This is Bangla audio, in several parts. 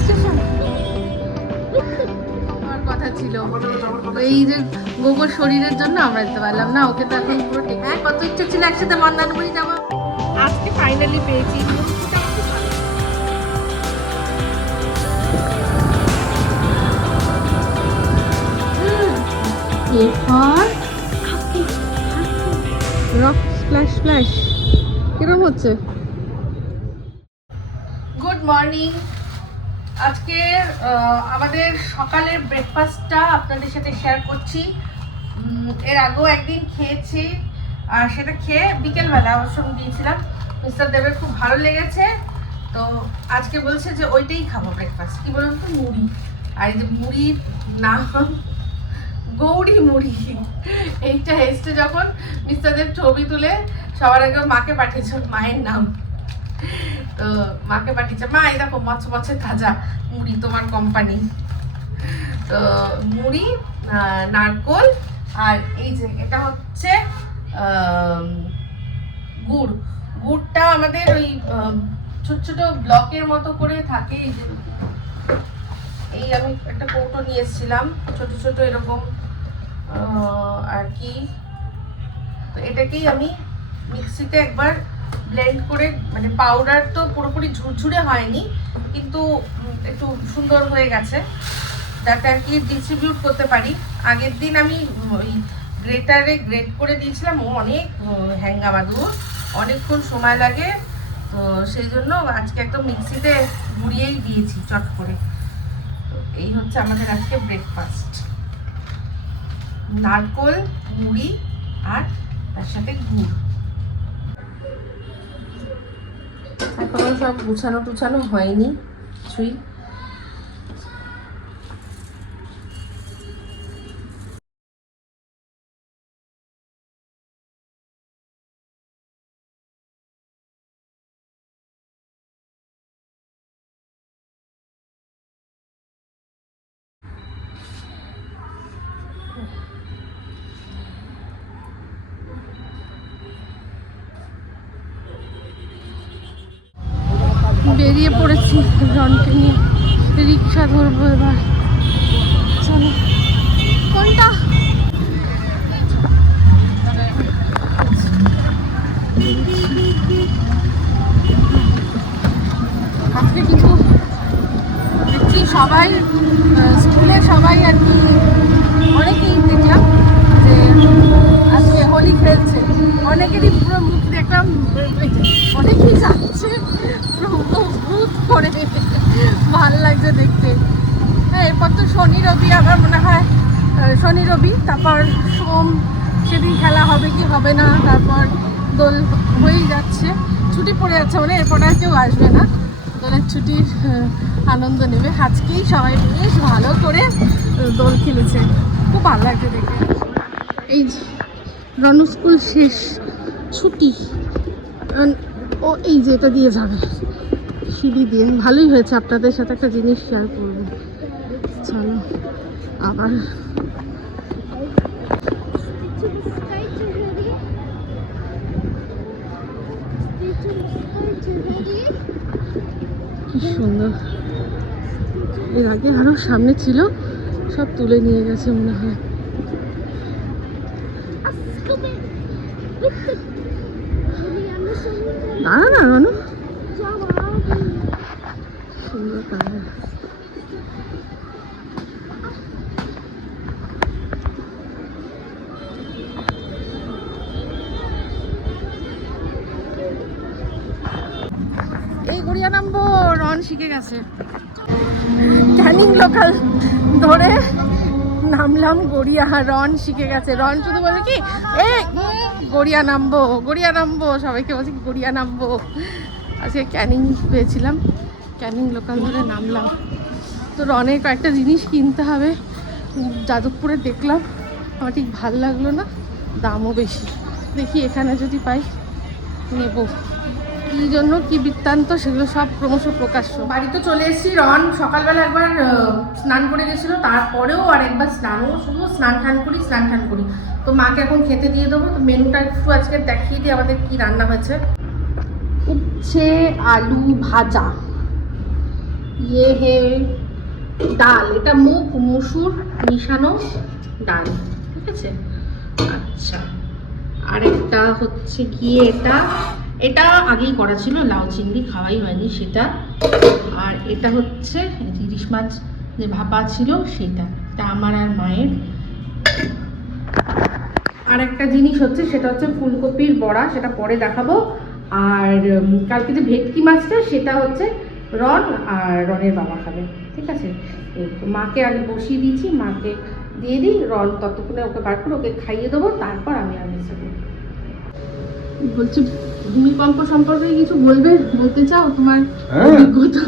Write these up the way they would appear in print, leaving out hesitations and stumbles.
স্টেশন আমার কথা ছিল এই যে গোবর শরীরের জন্য আমরা যেতে পারলাম না, ওকে তো এখন পুরো ঠিক। হ্যাঁ, কত ইচ্ছা ছিল একসাথে মন্দারমণি যাবো, আজকে ফাইনালি পেয়েছি। এরপর রক স্প্ল্যাশ স্প্ল্যাশ কিরম হচ্ছে। Good morning. আজকে আমাদের সকালের ব্রেকফাস্টটা আপনাদের সাথে শেয়ার করছি। এর আগেও একদিন খেয়েছি, আর সেটা খেয়ে বিকেলবেলা অবশ্য দিয়েছিলাম, মিস্টার দেবের খুব ভালো লেগেছে। তো আজকে বলছে যে ওইটাই খাবো ব্রেকফাস্ট। কি বলুন তো, মুড়ি। আর এই যে মুড়ির নাম গৌরী মুড়ি, এইটা এসছে যখন মিস্টার দেব ছবি তুলে সবার আগে মাকে পাঠিয়েছে, মায়ের নাম। তো মাকে পাঠিয়েছে, মা এই দেখো মচ্ছে মচ্ছে তাজা মুড়ি, তোমার কোম্পানি। তো মুড়ি, নারকোল, আর এই যে এটা হচ্ছে গুড়। গুড়টা আমাদের ওই ছোট ছোট ব্লকের মতো করে থাকে। এই যে এই আমি একটা কৌটো নিয়ে এসেছিলাম, ছোট ছোট এরকম আর কি। তো এটাকেই আমি মিক্সিতে একবার ব্লেন্ড করে, মানে পাউডার তো পুরোপুরি ঝুরঝুরে হয়নি, কিন্তু একটু সুন্দর হয়ে গেছে, যাতে আর কি ডিস্ট্রিবিউট করতে পারি। আগের দিন আমি ওই গ্রেটারে গ্রেট করে দিয়েছিলাম, ও অনেক হ্যাঙ্গামাদু, অনেকক্ষণ সময় লাগে। তো সেই জন্য আজকে একদম মিক্সিতে ঘুরিয়েই দিয়েছি চট করে। তো এই হচ্ছে আমাদের আজকে ব্রেকফাস্ট, নারকোল, মুড়ি আর তার সাথে গুড়। এখনো সব গুছানো টুছানো হয়নি কিছুই। বেরিয়ে পড়েছি রনকে নিয়ে, রিক্সা ধরবো এবার। চলো, কোনটা? আজকে কিন্তু দেখছি সবাই স্কুলে, সবাই আর কি অনেকেই দেখলাম যে আজকে হোলি খেলছে। অনেকেরই পুরো মুখ দেখলাম, অনেকেই যাচ্ছে ভূত করে, ভালো লাগছে দেখতে। হ্যাঁ, এরপর তো শনি রবি, আবার মনে হয় শনি রবি, তারপর সোম, সেদিন খেলা হবে কি হবে না, তারপর দোল হয়েই যাচ্ছে, ছুটি পড়ে যাচ্ছে, মানে এরপর আর কেউ আসবে না, দোলের ছুটির আনন্দ নেবে। আজকেই সবাই বেশ ভালো করে দোল খেলেছে, খুব ভালো লাগছে দেখে। এই যে রনু স্কুল শেষ, ছুটি, ও এই যে এটা দিয়ে যাবে সিঁড়ি দিয়ে। ভালোই হয়েছে, আপনাদের সাথে একটা জিনিস শেয়ার করবো। চলো আবার কি সুন্দর। এর আগে আরো সামনে ছিল, সব তুলে নিয়ে গেছে মনে হয়। না না না রনু, সুন্দর কালার। এই গড়িয়া নামবো, রন শিখে গেছে। ক্যানিং লোকাল ধরে নামলাম গড়িয়া, রন শিখে গেছে। রন শুধু বলে কি এ গড়িয়া নামবো, গড়িয়া নামবো, সবাইকে বলছে গড়িয়া নামবো। আজকে ক্যানিং পেয়েছিলাম, ক্যানিং লোকাল ধরে নামলাম। তো রনের কয়েকটা জিনিস কিনতে হবে, যাদবপুরে দেখলাম, আমার ঠিক ভাল লাগলো না, দামও বেশি। দেখি এখানে যদি পাই নেব। কী জন্য কি বৃত্তান্ত সেগুলো সব ক্রমশ প্রকাশ্য। বাড়িতে চলে এসেছি। রন সকালবেলা একবার স্নান করে গেছিলো, তারপরেও আর একবার শুধু স্নান টান করি। তো মাকে এখন খেতে দিয়ে দেবো। তো মেনুটা একটু আজকে দেখিয়ে দিই আমাদের কি রান্না হয়েছে। উচ্ছে আলু ভাজা, ये है ডাল, এটা মুগ মসুর মিশানো ডাল, ঠিক আছে। আচ্ছা, আরেকটা হচ্ছে গিয়ে এটা আগেই করা ছিল, লাউ চিংড়ি খাওয়াই হয়নি সেটা। আর এটা হচ্ছে ইলিশ মাছ যে ভাপা ছিল সেটা, এটা আমার আর মায়ের। আর একটা জিনিস হচ্ছে সেটা হচ্ছে ফুলকপির বড়া, সেটা পরে দেখাবো। আর কালকে যে ভেটকি মাছটা সেটা হচ্ছে রন আর রনের বাবা খাবে, ঠিক আছে। এই তো মাকে আগে বসিয়ে দিয়েছি, মাকে দিয়ে দিই, রন ততক্ষণে ওকে বার করে ওকে খাইয়ে দেবো, তারপর আমি আর মিশে দেবো। বলছি ভূমিকম্প সম্পর্কে কিছু বলতে চাও তোমার অভিজ্ঞতা?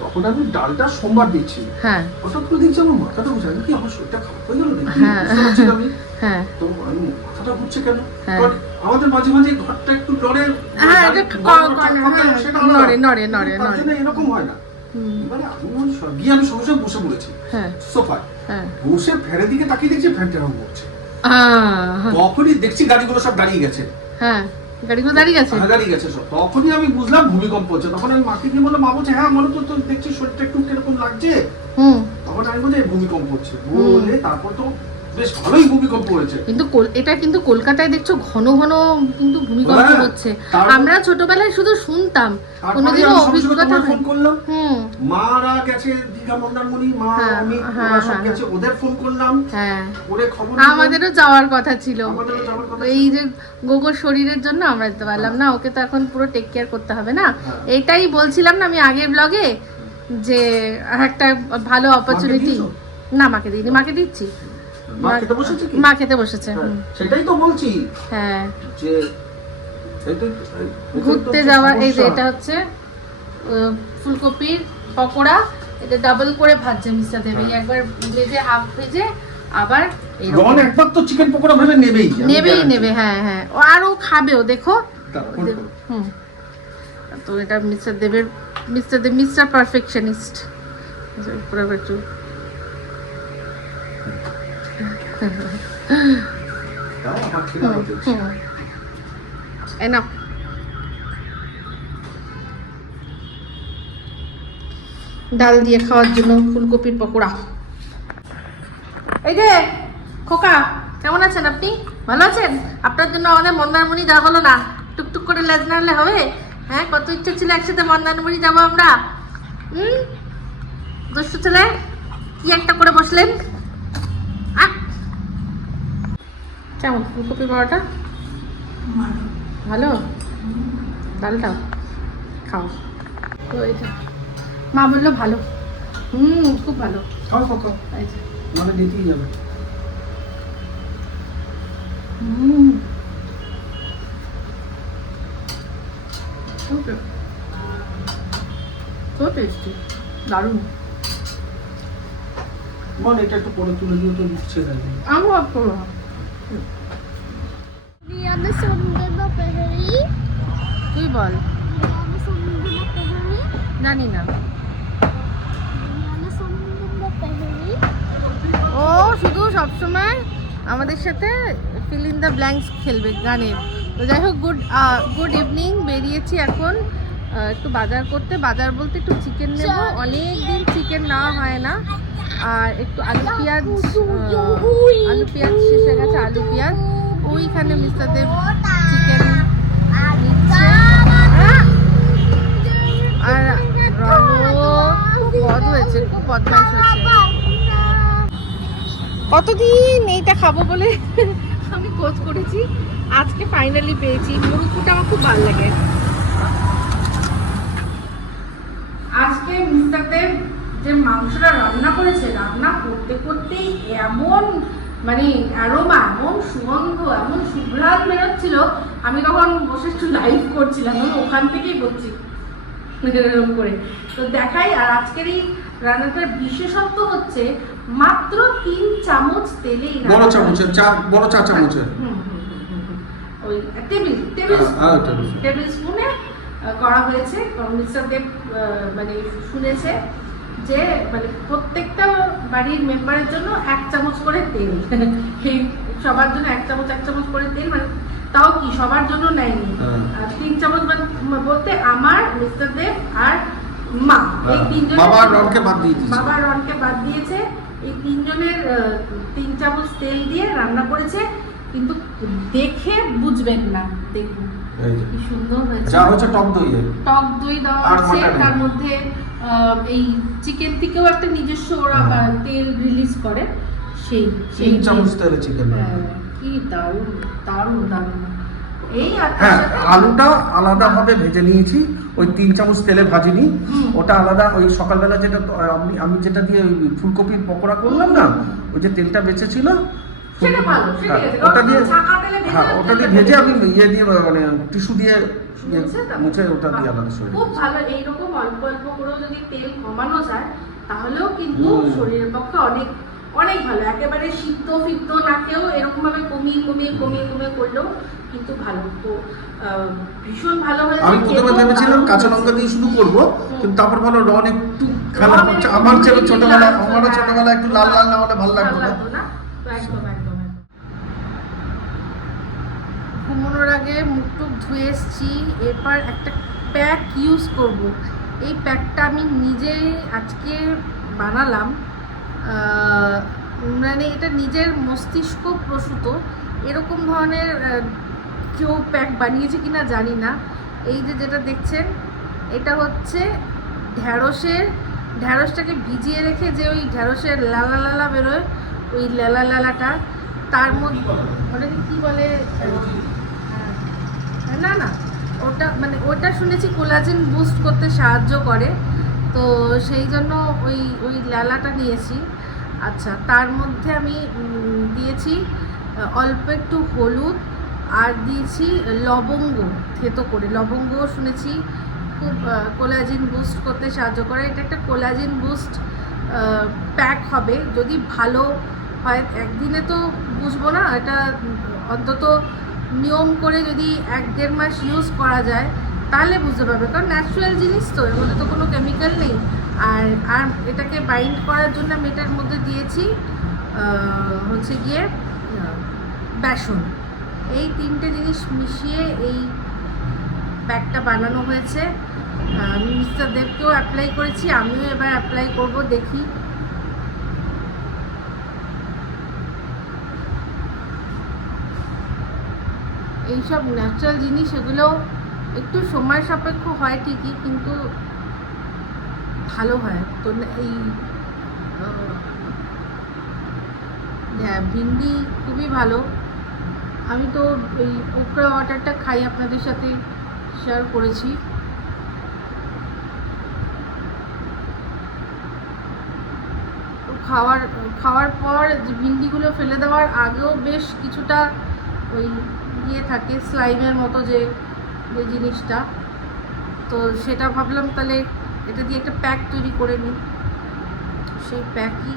তখন আমি ডালটা সোমবার দিচ্ছি, হ্যাঁ, হঠাৎ করে দেখছি আমার মাথাটা ঘুরছে, কি আমার শরীরটা খারাপ হয়ে গেল নাকি? আমি হ্যাঁ, তো আমি মাথাটা ঘুরছে কেন? হ্যাঁ। কারণ আমাদের মাঝে মাঝে ঘরটা একটু নড়ে, হ্যাঁ, নড়ে তার জন্য এরকম হয় না। এবারে আমি সঙ্গে সঙ্গে বসে পড়েছি সোফায়, বসে ফ্যানের দিকে তাকিয়ে দেখছি ফ্যানটা এরকম করছে। তখনই দেখছি গাড়িগুলো সব দাঁড়িয়ে গেছে। হ্যাঁ, গাড়িগুলো দাঁড়িয়ে গেছে সব। তখনই আমি বুঝলাম ভূমিকম্প হচ্ছে। তখন আমি মাকে গিয়ে বললাম, মা বলছে হ্যাঁ আমারও তো দেখছি শরীরটা একটু কিরকম লাগছে। তখন আমি বলছি ভূমিকম্প হচ্ছে বলে, তারপর তো বেশ ভালোই ভূমিকম্প হয়েছে। কিন্তু এটা কিন্তু কলকাতায় দেখছো ঘন ঘন কিন্তু ভূমিকম্প হচ্ছে। আমরা ছোটবেলায় শুধু শুনতাম, কোনোদিনও অভিজ্ঞতা ফোন করলাম, মারা গেছে দীঘা মন্দারমণি, মা আমি ওরা সব গেছে, ওদের ফোন করলাম, ওরে খবর আমাদেরও যাওয়ার কথা ছিল। এই যে গোগোর শরীরের জন্য আমরা যেতে পারলাম না, ওকে তো এখন পুরো টেক কেয়ার করতে হবে না। এইটাই বলছিলাম না আমি আগের ব্লগে, যে একটা ভালো অপরচুনিটি। না, মাকে দিইনি, মাকে দিচ্ছি। মা খেতে বসেছে, সেটাই তো বলছি। হ্যাঁ, যে ঘুরতে যাওয়া। এই যে এটা হচ্ছে ফুলকপির পকোড়া, এটা ডাবল করে ভাজছে মিস্টার দেবী, একবার ভেজে হাফ ভেজে, আবার রন একবার তো চিকেন পকোড়া ভেবে নেবে। হ্যাঁ, ও আরও খাবেও, দেখো। তো এটা মিস্টার পারফেকশনিস্ট পুরো একটু। ডাল দিয়ে খাওয়ার জন্য ফুলকপির পকোড়া। এই যে খোকা, কেমন আছেন আপনি? ভালো আছেন? আপনার জন্য আমাদের মন্দারমণি যাওয়া হলো না, টুকটুক করে লেজ নাড়লে হবে? হ্যাঁ, কত ইচ্ছে ছিল একসাথে মন্দারমণি যাবো আমরা। দুষ্টু ছেলে, কি একটা করে বসলেন। কেমন ফুলকপি বড়াটা? ভালো। ডালটাও খাও। তো এটা মা বললো ভালো, খুব ভালো। মানে দিতেই যাবে। So tasty, দারুণ। মানে এটা একটু পরে তুলে দিয়ে তো দিচ্ছে না। আমি অফ করবো। তুই বল। জানি না। ও শুধু সবসময় আমাদের সাথে ফিল ইন দ্য ব্ল্যাঙ্কস খেলবে গানের। তো যাই হোক, গুড ইভিনিং। বেরিয়েছি এখন একটু বাজার করতে। বাজার বলতে একটু চিকেন নেব, অনেক দিন চিকেন নেওয়া হয় না। আর একটু আলু পেঁয়াজ শেষ হয়ে গেছে, আলু পেঁয়াজ। ওইখানে মিস্টার দেব চিকেন নিচ্ছে। আর রনো খুব বদ হয়েছে, খুব বদমাইশ হয়েছে। কতদিন এইটা খাবো বলে আমি খোঁজ করেছি, আজকে ফাইনালি পেয়েছি। মুরুকুটা আমার খুব ভালো লাগে। আজকে মিস্টার দেব যে মাংসটা রান্না করেছে, রান্না করতে করতেই এমন মানে অ্যারোমা, এমন সুগন্ধ, এমন সুঘ্রাণ বেরোচ্ছিল। আমি তখন বসে একটু লাইভ করছিলাম, আমি ওখান থেকেই করছি এরকম করে। তো দেখাই। আর আজকের এই রান্নাটার বিশেষত্ব হচ্ছে মাত্র 3 চামচ তেলেই, বড় চামচের, বড় চা চামচের, ওই টেবিল স্পুনে করা হয়েছে। মিস্টার দেব মানে শুনেছে যে মানে প্রত্যেকটা বাড়ির মেম্বারের জন্য 1 চামচ করে তেল, সবার জন্য 1 চামচ করে তেল, মানে তাও কি সবার জন্য নেয়নি। 3 চামচ বলতে আমার, মিস্টার দেব আর মা, এই তিনজনের বাবার রনকে বাদ দিয়ে দিয়েছে। বাবার রনকে বাদ দিয়েছে। এই তিনজনের 3 চামচ তেল দিয়ে রান্না করেছে, কিন্তু দেখে বুঝবেন না। দেখুন কি সুন্দর হয়েছে। যা হচ্ছে টক দই, টক দই দেওয়া আছে তার মধ্যে। এই চিকেন থেকেও একটা নিজস্ব ওরা তেল রিলিজ করে, সেই 3 চামচ তেলে চিকেন। কি দারুণ দারুণ দারুণ। এই হ্যাঁ, আলুটা আলাদা ভাবে ভেজে নিয়েছি, ওই 3 চামচ তেলে ভাজিনি, ওটা আলাদা। ওই সকালবেলা যেটা আমি যেটা দিয়ে ওই ফুলকপির পকোড়া করলাম না, ওই যে তেলটা বেঁচে ছিল সেটা ভালো, সেটা ওটা দিয়ে, ছাকা তেলে ভেজে, হ্যাঁ ওটা দিয়ে ভেজে আমি ইয়ে দিয়ে মানে টিস্যু দিয়ে মুছে ওটা দিয়ে আলাদা শরীর। খুব ভালো। এইরকম অল্প অল্প করেও যদি তেল কমানো যায় তাহলেও কিন্তু শরীরের পক্ষে অনেক অনেক ভালো। একেবারে সিদ্ধ ফিদ্ধ না খেয়েও এরকম ভাবে কমিয়ে কমিয়ে কমিয়ে কমিয়ে করলেও কিন্তু ভালো। তো ভীষণ ভালো হয়েছে। আমি প্রথমে ভেবেছিলাম কাঁচা লঙ্কা দিয়ে শুরু করব, কিন্তু তারপর ভালো রন একটু খারাপ হচ্ছে। আমারও ছোটবেলা একটু লাল লাল না হলে ভালো লাগতো না। একদম একদম। ঘুমানোর আগে মুখ টুক ধুয়ে এসেছি, এরপর একটা প্যাক ইউজ করব। এই প্যাকটা আমি নিজেই আজকে বানালাম, মানে এটা নিজের মস্তিষ্ক প্রসূত। এরকম ধরনের কেউ প্যাক বানিয়েছে কিনা জানি না। এই যে যেটা দেখছেন, এটা হচ্ছে ঢ্যাঁড়সটাকে ভিজিয়ে রেখে যে ওই ঢ্যাঁড়সের লালা লালা বেরোয়, ওই লালা লালাটা তার মধ্যে ওটাকে কী বলে, না না ওটা মানে ওটা শুনেছি কোলাজেন বুস্ট করতে সাহায্য করে, তো সেই জন্য ওই লালাটা নিয়েছি। আচ্ছা, তার মধ্যে আমি দিয়েছি অল্প একটু হলুদ, আর দিয়েছি লবঙ্গ থেতো করে। লবঙ্গও শুনেছি খুব কোলাজেন বুস্ট করতে সাহায্য করে। এটা একটা কোলাজেন বুস্ট প্যাক হবে, যদি ভালো হয়। একদিনে তো বুঝবো না, এটা অন্তত নিয়ম করে যদি 1-1.5 মাস ইউজ করা যায় তাহলে বুঝতে পারবে, কারণ ন্যাচারাল জিনিস তো, এর মধ্যে তো কোনো কেমিক্যাল নেই। আর এটাকে বাইন্ড করার জন্য আমি এটার মধ্যে দিয়েছি হচ্ছে গিয়ে বেসন। এই 3টে জিনিস মিশিয়ে এই প্যাকটা বানানো হয়েছে। আমি মিস্টার দেবকেও অ্যাপ্লাই করেছি, আমিও এবার অ্যাপ্লাই করব, দেখি। এইসব ন্যাচারাল জিনিস এগুলো একটু সময় সাপেক্ষ হয় ঠিকই, কিন্তু ভালো হয়। তো এই ভিন্ডি খুবই ভালো। আমি তো এই ওকরা ওয়াটারটা খাই, আপনাদের সাথে শেয়ার করেছি। খাওয়ার পর যে ভিন্ডিগুলো ফেলে দেওয়ার আগেও বেশ কিছুটা ওই ইয়ে থাকে, স্লাইমের মতো যে জিনিসটা, তো সেটা ভাবলাম তাহলে এটা দিয়ে একটা প্যাক তৈরি করে নিই। সেই প্যাকই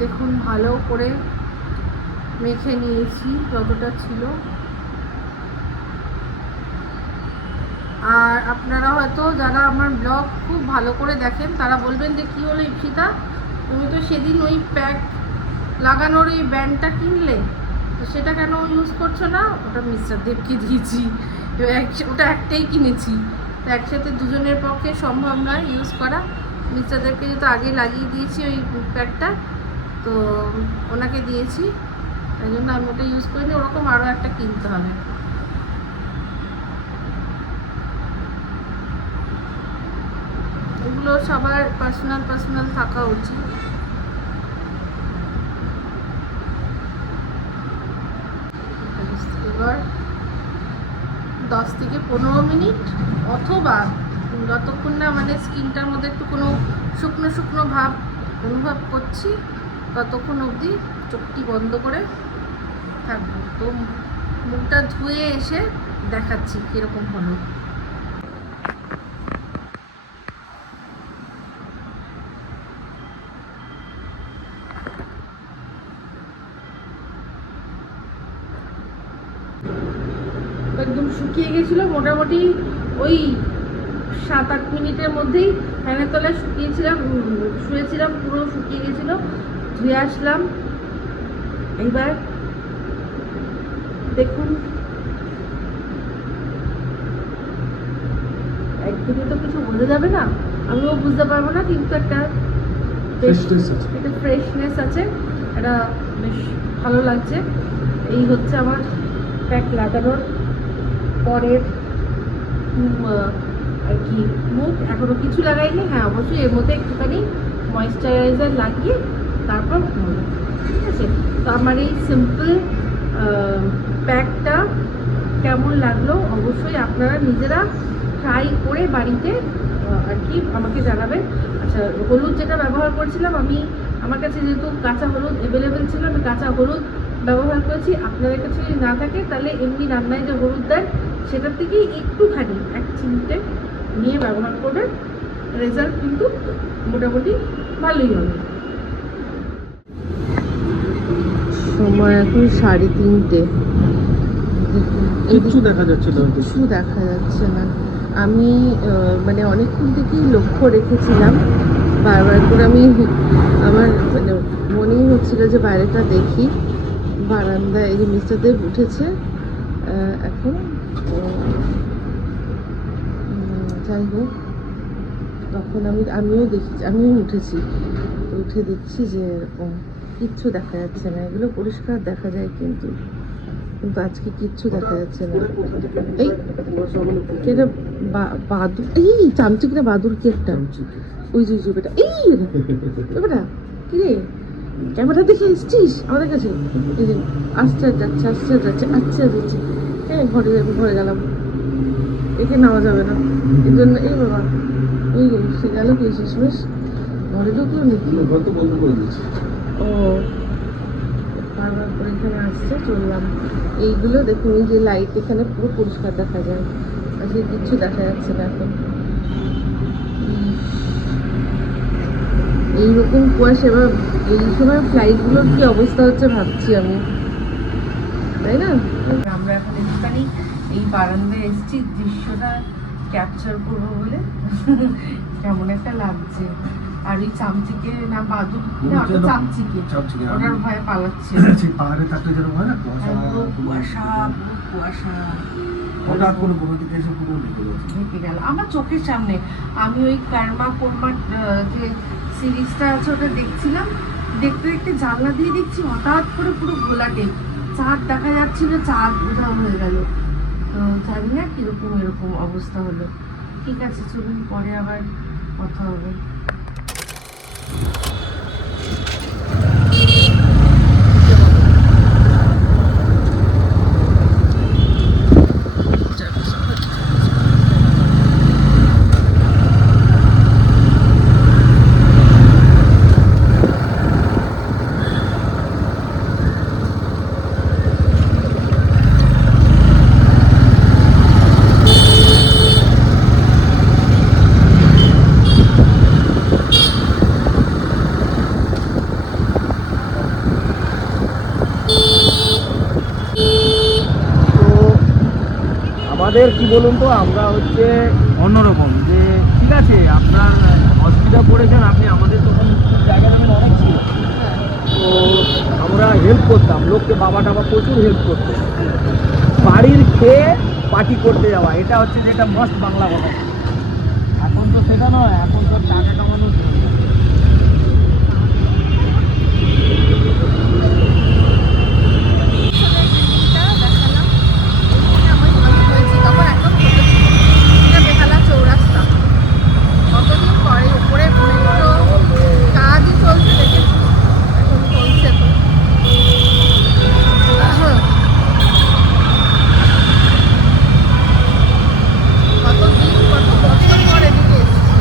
দেখুন ভালো করে মেখে নিয়েছি যতটা ছিল। আর আপনারা হয়তো যারা আমার ব্লগ খুব ভালো করে দেখেন তারা বলবেন যে কী হলো ইপসিতা, তুমি তো সেদিন ওই প্যাক লাগানোর ওই ব্যান্ডটা কিনলে, তো তো সেটা কেন ইউজ করছো না? ওটা মিস্টার দেবকে দিয়েছি, ওটা একটাই কিনেছি, তো একসাথে দুজনের পক্ষে সম্ভব নয় ইউজ করা। মিস্টার দেবকে যেহেতু আগে লাগিয়ে দিয়েছি ওই প্যাকটা, তো ওনাকে দিয়েছি, তাই জন্য আমি ওটা ইউজ করিনি। ওরকম আরও একটা কিনতে হবে। এগুলো সবার পার্সোনাল থাকা উচিত। এবার 10 থেকে 15 মিনিট, অথবা যতক্ষণ না মানে স্কিনটার মধ্যে একটু কোনো শুকনো শুকনো ভাব অনুভব করছি ততক্ষণ অবধি চোখটি বন্ধ করে থাকবো। তো মুখটা ধুয়ে এসে দেখাচ্ছি কীরকম হলো। একদম শুকিয়ে গেছিলো, মোটামুটি ওই 7-8 মিনিটের মধ্যেই ফ্যানের তলায় শুয়েছিলাম, পুরো শুকিয়ে গেছিলো। ধুয়ে আসলাম। এইবার দেখুন, একদিকে তো কিছু বোঝা যাবে না, আমিও বুঝতে পারবো না, কিন্তু একটা ফ্রেশনেস আছে, এটা বেশ ভালো লাগছে। এই হচ্ছে আমার প্যাক লাগানোর পরের আর কি মুখ। এখনো কিছু লাগাইনি। হ্যাঁ, অবশ্যই এর মধ্যে একটুখানি ময়েশ্চারাইজার লাগিয়ে তারপর ঘুমাবো, ঠিক আছে? তো আমার এই সিম্পল প্যাকটা কেমন লাগলো অবশ্যই আপনারা নিজেরা ট্রাই করে বাড়িতে আর কি আমাকে জানাবেন। আচ্ছা, হলুদ যেটা ব্যবহার করেছিলাম আমি, আমার কাছে যেহেতু কাঁচা হলুদ অ্যাভেলেবেল ছিল, আমি কাঁচা হলুদ ব্যবহার করেছি। আপনাদের কাছে যদি না থাকে তাহলে এমনি রান্নায় যে হলুদ দেন সেটার থেকেই একটুখানি 1 চিমটে নিয়ে ব্যবহার করবেন। রেজাল্ট কিন্তু মোটামুটি ভালোই হবে। সময় এখন 3:30। কিছু দেখা যাচ্ছে না, কিছু দেখা যাচ্ছে না। আমি মানে অনেকক্ষণ থেকেই লক্ষ্য রেখেছিলাম, বারবার করে আমি আমার মানে মনেই হচ্ছিল যে বাইরেটা দেখি। বারান্দায় এই যে মিস্টার দেব উঠেছে এখন, যাই হোক, তখন আমিও দেখেছি, আমিও উঠেছি, উঠে দেখছি যে এরকম কিচ্ছু দেখা যাচ্ছে না। এগুলো পরিষ্কার দেখা যায় কিন্তু আজকে কিচ্ছু দেখা যাচ্ছে না। এই এটা বাদুর, এই চামচিক না বাদুর কি একটা, ওই যে বেটা, এই বেটা কি রে, ক্যামেরা দেখে এসছিস আমাদের কাছে? এই যে আস্তে যাচ্ছে হ্যাঁ, ঘরে গেলাম, একে নেওয়া যাবে না, এই জন্য। এই বাবা, ওই সে গেল কি শেষমেশ, ঘরে ঢুকলো নাকি? ও, বারবার করে এখানে আসছে, চললাম। এইগুলো দেখুন, এই যে লাইট, এখানে পুরো পরিষ্কার দেখা যায়, আজকে কিচ্ছু দেখা যাচ্ছে না এখন। এইরকম কুয়াশা, এবার এই সময় ফ্লাইটগুলোর কি অবস্থা হচ্ছে ভাবছি আমি, তাই না? আমরা এখন একটুখানি এই বারান্দায় এসেছি দৃশ্যটা ক্যাপচার করবো বলে। কেমন একটা লাগছে। আর ওই চামচিকে না বাদুর না, ওটা চামচিকে, ওটার ভয়ে পালাচ্ছে। পাহাড়ে থাকলে যেরকম হয় না, কুয়াশা হঠাৎ করে কোনো দিকে এসে পুরো ঢেকে গেল আমার চোখের সামনে। আমি ওই কর্মা যে সিরিজটা আছে ওটা দেখছিলাম, দেখতে দেখতে জানলা দিয়ে দেখছি হঠাৎ করে পুরো ঘোলাটে চাঁদ দেখা যাচ্ছিল, চাঁদ উধাও হয়ে গেল। তো জানি না কিরকম এরকম অবস্থা হলো। ঠিক আছে, চলুন পরে আবার কথা হবে। আমাদের কি বলুন তো, আমরা হচ্ছে অন্যরকম, যে ঠিক আছে আপনার অসুবিধা পড়েছেন, আপনি আমাদের তখন জায়গা নেবেন অনেক ছিল, তো আমরা হেল্প করতাম লোককে, বাবা টাবা প্রচুর হেল্প করতো। বাড়ির খেয়ে পার্টি করতে যাওয়া, এটা হচ্ছে যেটা মস্ত বাংলা কথা। এখন তো সেটা নয়, এখন তো টাকা কামানোর জন্য। তখন একদম ছোট ছিল, এটা বেহালা চৌরাস্তা। কতদিন পরে উপরে মেট্রো কাজই চলছে দেখেছি, এখন চলছে তো। কতদিন কত বছর পরে এদিকে এসেছি।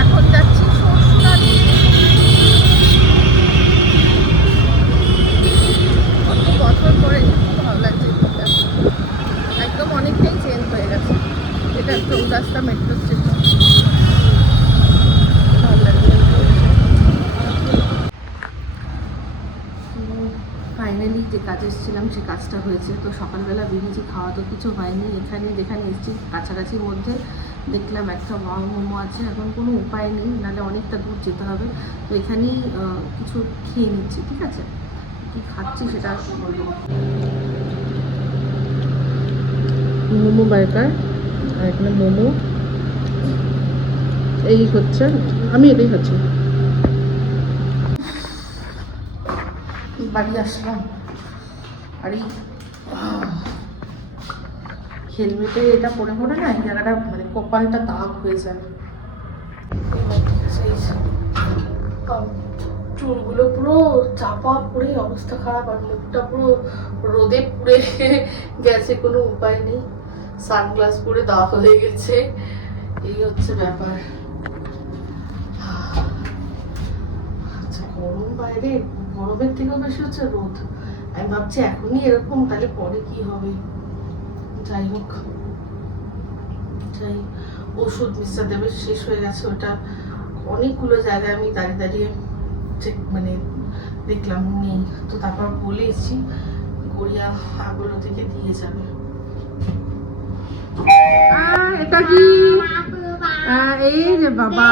এখন যাচ্ছি শ্বশুরালি। কত বছর পরে খুব ভালো লাগছে এদিকটা। একদম অনেকটাই চেঞ্জ হয়ে গেছে। এটা চৌরাস্তা মেট্রো স্টেশন, ভালো লাগছে। ফাইনালি যে কাজে এসেছিলাম সে কাজটা হয়েছে। তো সকালবেলা বেরিয়েছি, খাওয়া তো কিছু হয়নি। এখানে যেখানে এসেছি কাছাকাছির মধ্যে দেখলাম একটা ওয়াও মোমো আছে। এখন কোনো উপায় নেই, নাহলে অনেকটা দূর যেতে হবে। তো এখানেই কিছু খেয়ে নিচ্ছি, ঠিক আছে? কি খাচ্ছি সেটা বলবো। মোমো বার্গার, আর এখানে মোমো এই হচ্ছে, আমি এটাই খাচ্ছি। বাড়ি আসলাম, আর এই হেলমেটে এটা পরে পরে না এই জায়গাটা মানে কপালটা দাগ হয়ে যায়। চুলগুলো পুরো চাপা পড়ে অবস্থা খারাপ, আর মুখটা পুরো রোদে পুড়ে গেছে, কোনো উপায় নেই। সানগ্লাস পরে দাগ হয়ে গেছে, এই হচ্ছে ব্যাপার। আচ্ছা, গরম বাইরে, গরমের থেকেও বেশি হচ্ছে রোদ। আমি ভাবছি এখনই এরকম, তাহলে পরে কি হবে। যাই হোক, যাই। ওষুধ মিস্টার দেবের শেষ হয়ে গেছে, ওটা অনেকগুলো জায়গায় আমি দাঁড়িয়ে দাঁড়িয়ে চেক মানে দেখলাম নেই। তো তারপর বলে এসেছি গড়িয়া আগুলো থেকে দিয়ে যাবে। এটা কি? এই যে বাবা,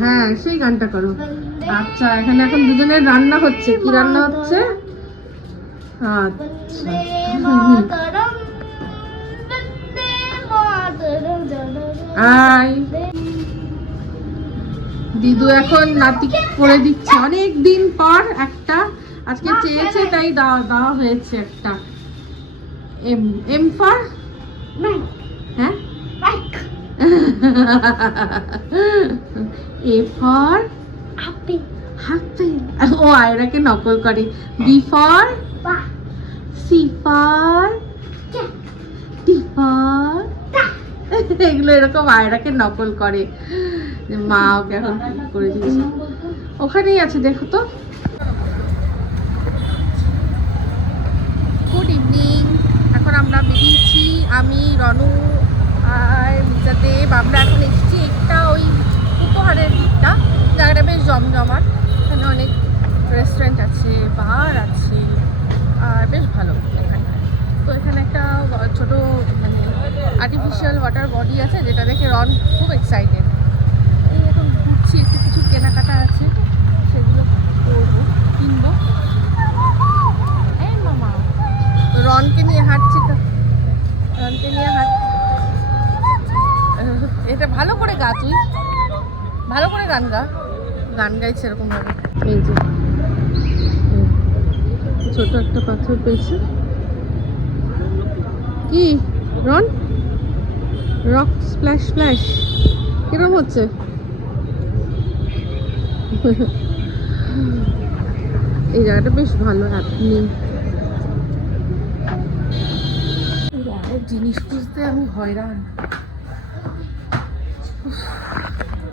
হ্যাঁ সেই গানটা করো। আচ্ছা, এখানে এখন দুজনের রান্না হচ্ছে। কি রান্না হচ্ছে? আচ্ছা, আই দিদু এখন নাতি করে দিচ্ছে। অনেক দিন পর একটা, আজকে চেয়েছে তাই দেওয়া হয়েছে একটা। এম এম ফর হ্যাঁ, এ ফর হ্যাপি, ও আয়রাকে নকল করে। B for C for D for, এগুলো এরকম আয়রাকে নকল করে। মা ওকে এখন করে দিয়েছে, ওখানেই আছে, দেখো তো। গুড ইভিনিং, এখন আমরা বেরিয়েছি, আমি, রনু আর মির্জাদেব। আমরা এখন এসেছি একটা ওই উপহারের দিকটা, জায়গাটা বেশ জমজমাট। এখানে অনেক রেস্টুরেন্ট আছে, বার আছে, আর বেশ ভালো এখানে। তো এখানে একটা ছোট মানে আর্টিফিশিয়াল ওয়াটার বডি আছে, যেটা দেখে রন খুব এক্সাইটেড। এই এখন ঘুরছি, একটু কিছু কেনাকাটা আছে, সেগুলো করবো, কিনবো। এই মামা রনকে নিয়ে হাঁটছি, তো রনকে নিয়ে এটা ভালো করে গা, তুই ভালো করে গান গাইছে এরকম ভাবে। এই যে ছোট একটা পাথর পেয়েছে। কি রন? রক স্প্ল্যাশ স্প্ল্যাশ কিরম হচ্ছে? এই জায়গাটা বেশ ভালো। আপনি জিনিস খুঁজতে আমি হয়রান।